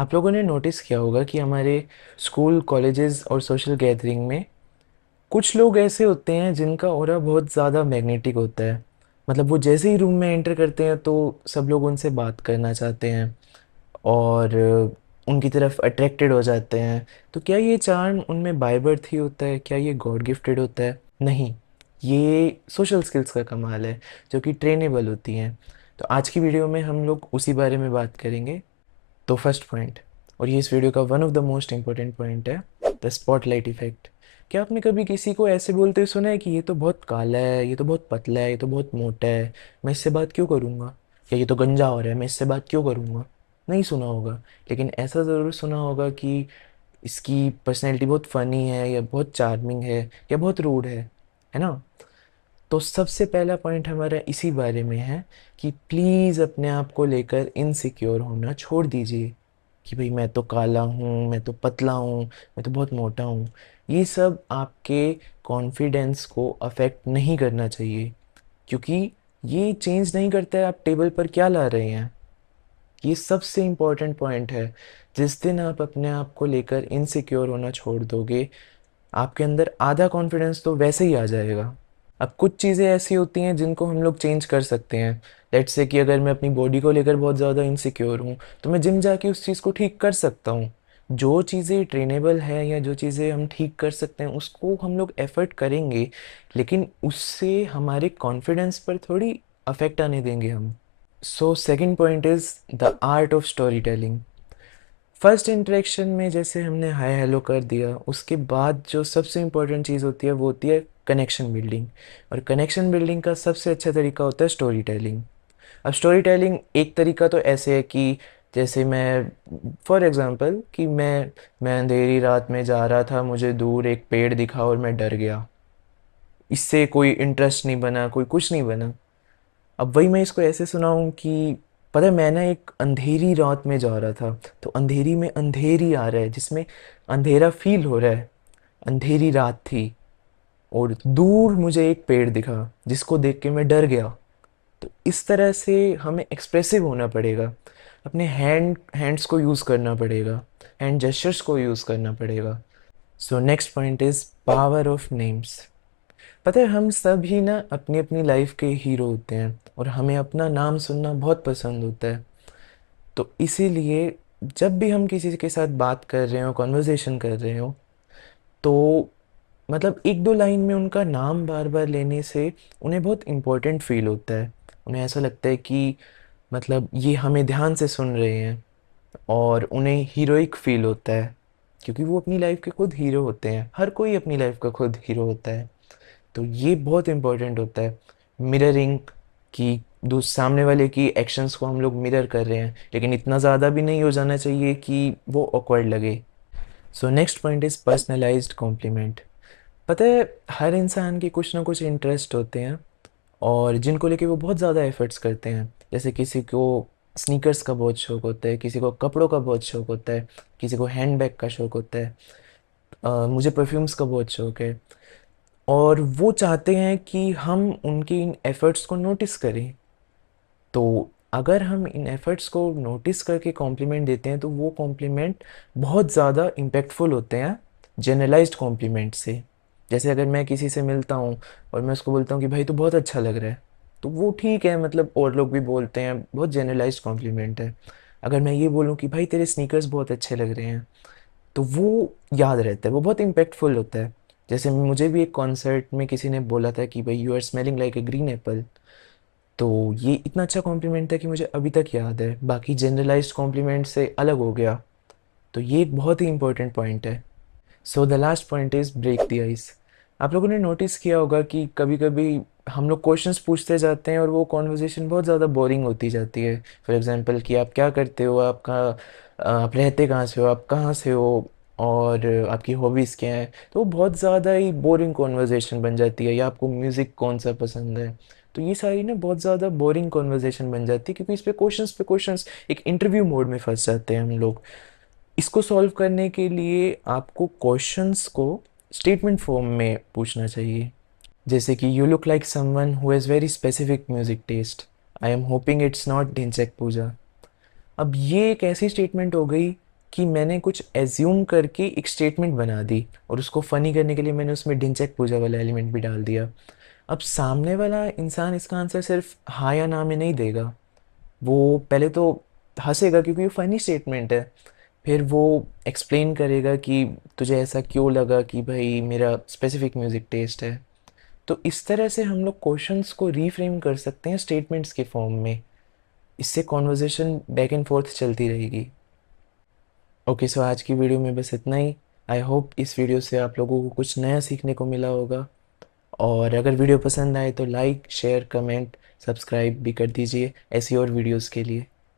आप लोगों ने नोटिस किया होगा कि हमारे स्कूल कॉलेजेस और सोशल गैदरिंग में कुछ लोग ऐसे होते हैं जिनका ऑरा बहुत ज़्यादा मैग्नेटिक होता है। मतलब वो जैसे ही रूम में एंटर करते हैं तो सब लोग उनसे बात करना चाहते हैं और उनकी तरफ अट्रैक्टेड हो जाते हैं। तो क्या ये चार्म उनमें बाय बर्थ ही होता है? क्या ये गॉड गिफ्टेड होता है? नहीं, ये सोशल स्किल्स का कमाल है जो कि ट्रेनेबल होती हैं। तो आज की वीडियो में हम लोग उसी बारे में बात करेंगे। तो फर्स्ट पॉइंट, और ये इस वीडियो का one of the most important point है, द स्पॉटलाइट इफेक्ट। क्या आपने कभी किसी को ऐसे बोलते हुए सुना है कि ये तो बहुत काला है, ये तो बहुत पतला है, ये तो बहुत मोटा है, मैं इससे बात क्यों करूँगा? या ये तो गंजा हो रहा है, मैं इससे बात क्यों करूँगा? नहीं सुना होगा, लेकिन ऐसा ज़रूर सुना होगा कि इसकी पर्सनैलिटी बहुत फ़नी है, या बहुत चार्मिंग है, या बहुत रूड है ना? तो सबसे पहला पॉइंट हमारा इसी बारे में है कि प्लीज़ अपने आप को लेकर इनसिक्योर होना छोड़ दीजिए कि भाई मैं तो काला हूँ, मैं तो पतला हूँ, मैं तो बहुत मोटा हूँ। ये सब आपके कॉन्फिडेंस को अफेक्ट नहीं करना चाहिए, क्योंकि ये चेंज नहीं करता है आप टेबल पर क्या ला रहे हैं। ये सबसे इम्पोर्टेंट पॉइंट है। जिस दिन आप अपने आप को लेकर इनसिक्योर होना छोड़ दोगे, आपके अंदर आधा कॉन्फिडेंस तो वैसे ही आ जाएगा। अब कुछ चीज़ें ऐसी होती हैं जिनको हम लोग चेंज कर सकते हैं। लेट्स से कि अगर मैं अपनी बॉडी को लेकर बहुत ज़्यादा इनसिक्योर हूँ, तो मैं जिम जाके उस चीज़ को ठीक कर सकता हूँ। जो चीज़ें ट्रेनेबल है या जो चीज़ें हम ठीक कर सकते हैं उसको हम लोग एफर्ट करेंगे, लेकिन उससे हमारे कॉन्फिडेंस पर थोड़ी अफेक्ट आने देंगे हम। So second point is the art of story telling. First interaction में जैसे हमने हाय हेलो कर दिया, उसके बाद जो सबसे इम्पोर्टेंट चीज़ होती है वो होती है कनेक्शन बिल्डिंग। और कनेक्शन बिल्डिंग का सबसे अच्छा तरीका होता है स्टोरी टेलिंग। अब स्टोरी टेलिंग एक तरीका तो ऐसे है कि जैसे मैं, फॉर एग्ज़ाम्पल कि मैं अंधेरी रात में जा रहा था, मुझे दूर एक पेड़ दिखा और मैं डर गया। इससे कोई इंटरेस्ट नहीं बना, कोई कुछ नहीं बना। अब वही मैं इसको ऐसे सुनाऊँ कि पता है मैं ना एक अंधेरी रात में जा रहा था, तो अंधेरी में अंधेरी आ रहा है जिसमें अंधेरा फील हो रहा है। अंधेरी रात थी और दूर मुझे एक पेड़ दिखा जिसको देख के मैं डर गया। तो इस तरह से हमें एक्सप्रेसिव होना पड़ेगा, अपने हैंड्स को यूज़ करना पड़ेगा, हैंड जेस्चर्स को यूज़ करना पड़ेगा। सो next point is power of names. पता है हम सब ही ना अपनी अपनी लाइफ के हीरो होते हैं और हमें अपना नाम सुनना बहुत पसंद होता है। तो इसीलिए जब भी हम किसी के साथ बात कर रहे हो, कॉन्वर्जेशन कर रहे हो, तो मतलब एक दो लाइन में उनका नाम बार बार लेने से उन्हें बहुत इम्पोर्टेंट फील होता है। उन्हें ऐसा लगता है कि मतलब ये हमें ध्यान से सुन रहे हैं, और उन्हें हीरोइक फील होता है, क्योंकि वो अपनी लाइफ के खुद हीरो होते हैं। हर कोई अपनी लाइफ का खुद हीरो होता है। तो ये बहुत इम्पोर्टेंट होता है। मिररिंग, कि सामने वाले की एक्शंस को हम लोग मिरर कर रहे हैं, लेकिन इतना ज़्यादा भी नहीं हो जाना चाहिए कि वो ऑकवर्ड लगे। So next point is personalised compliment. पता है हर इंसान के कुछ ना कुछ इंटरेस्ट होते हैं और जिनको लेके वो बहुत ज़्यादा एफर्ट्स करते हैं। जैसे किसी को स्नीकर्स का बहुत शौक होता है, किसी को कपड़ों का बहुत शौक होता है, किसी को हैंडबैग का शौक होता है। मुझे परफ्यूम्स का बहुत शौक है, और वो चाहते हैं कि हम उनके इन एफ़र्ट्स को नोटिस करें। तो अगर हम इन एफ़र्ट्स को नोटिस करके कॉम्प्लीमेंट देते हैं तो वो कॉम्प्लीमेंट बहुत ज़्यादा इम्पैक्टफुल होते हैं जनरलाइज्ड कॉम्प्लीमेंट से। जैसे अगर मैं किसी से मिलता हूँ और मैं उसको बोलता हूँ कि भाई तू बहुत अच्छा लग रहा है, तो वो ठीक है, मतलब और लोग भी बोलते हैं, बहुत जनरलाइज्ड कॉम्प्लीमेंट है। अगर मैं ये बोलूँ कि भाई तेरे स्नीकर्स बहुत अच्छे लग रहे हैं, तो वो याद रहता है, वो बहुत इम्पैक्टफुल होता है। जैसे मुझे भी एक कॉन्सर्ट में किसी ने बोला था कि भाई you are smelling like a green apple. तो ये इतना अच्छा कॉम्प्लीमेंट था कि मुझे अभी तक याद है, बाकी जनरलाइज्ड कॉम्प्लीमेंट से अलग हो गया। तो ये एक बहुत ही इंपॉर्टेंट पॉइंट है। So the last point is break the ice. आप लोगों ने नोटिस किया होगा कि कभी कभी हम लोग क्वेश्चंस पूछते जाते हैं और वो कॉन्वर्जेशन बहुत ज़्यादा बोरिंग होती जाती है। फॉर एग्जांपल कि आप क्या करते हो, आप रहते कहाँ से हो, आप कहाँ से हो, और आपकी हॉबीज़ क्या हैं। तो वो बहुत ज़्यादा ही बोरिंग कॉन्वर्जेशन बन जाती है। या आपको म्यूज़िक कौन सा पसंद है। तो ये सारी ना बहुत ज़्यादा बोरिंग कॉन्वर्जेशन बन जाती है, क्योंकि इस पे क्वेश्चंस एक इंटरव्यू मोड में फंस जाते हैं हम लोग। इसको सॉल्व करने के लिए आपको क्वेश्चंस को स्टेटमेंट फॉर्म में पूछना चाहिए। जैसे कि you look like someone who has very specific music taste. I am hoping it's not Dhinchak Pooja. अब ये एक ऐसी स्टेटमेंट हो गई कि मैंने कुछ एज्यूम करके एक स्टेटमेंट बना दी और उसको फ़नी करने के लिए मैंने उसमें ढिंचैक पूजा वाला एलिमेंट भी डाल दिया। अब सामने वाला इंसान इसका आंसर सिर्फ हाँ या ना में नहीं देगा। वो पहले तो हंसेगा क्योंकि ये फ़नी स्टेटमेंट है। फिर वो एक्सप्लेन करेगा कि तुझे ऐसा क्यों लगा कि भाई मेरा स्पेसिफिक म्यूज़िक टेस्ट है। तो इस तरह से हम लोग क्वेश्चंस को रीफ्रेम कर सकते हैं स्टेटमेंट्स के फॉर्म में। इससे कॉन्वर्जेसन बैक एंड फोर्थ चलती रहेगी। ओके, सो आज की वीडियो में बस इतना ही। आई होप इस वीडियो से आप लोगों को कुछ नया सीखने को मिला होगा। और अगर वीडियो पसंद आए तो लाइक शेयर कमेंट सब्सक्राइब भी कर दीजिए ऐसी और वीडियोस के लिए।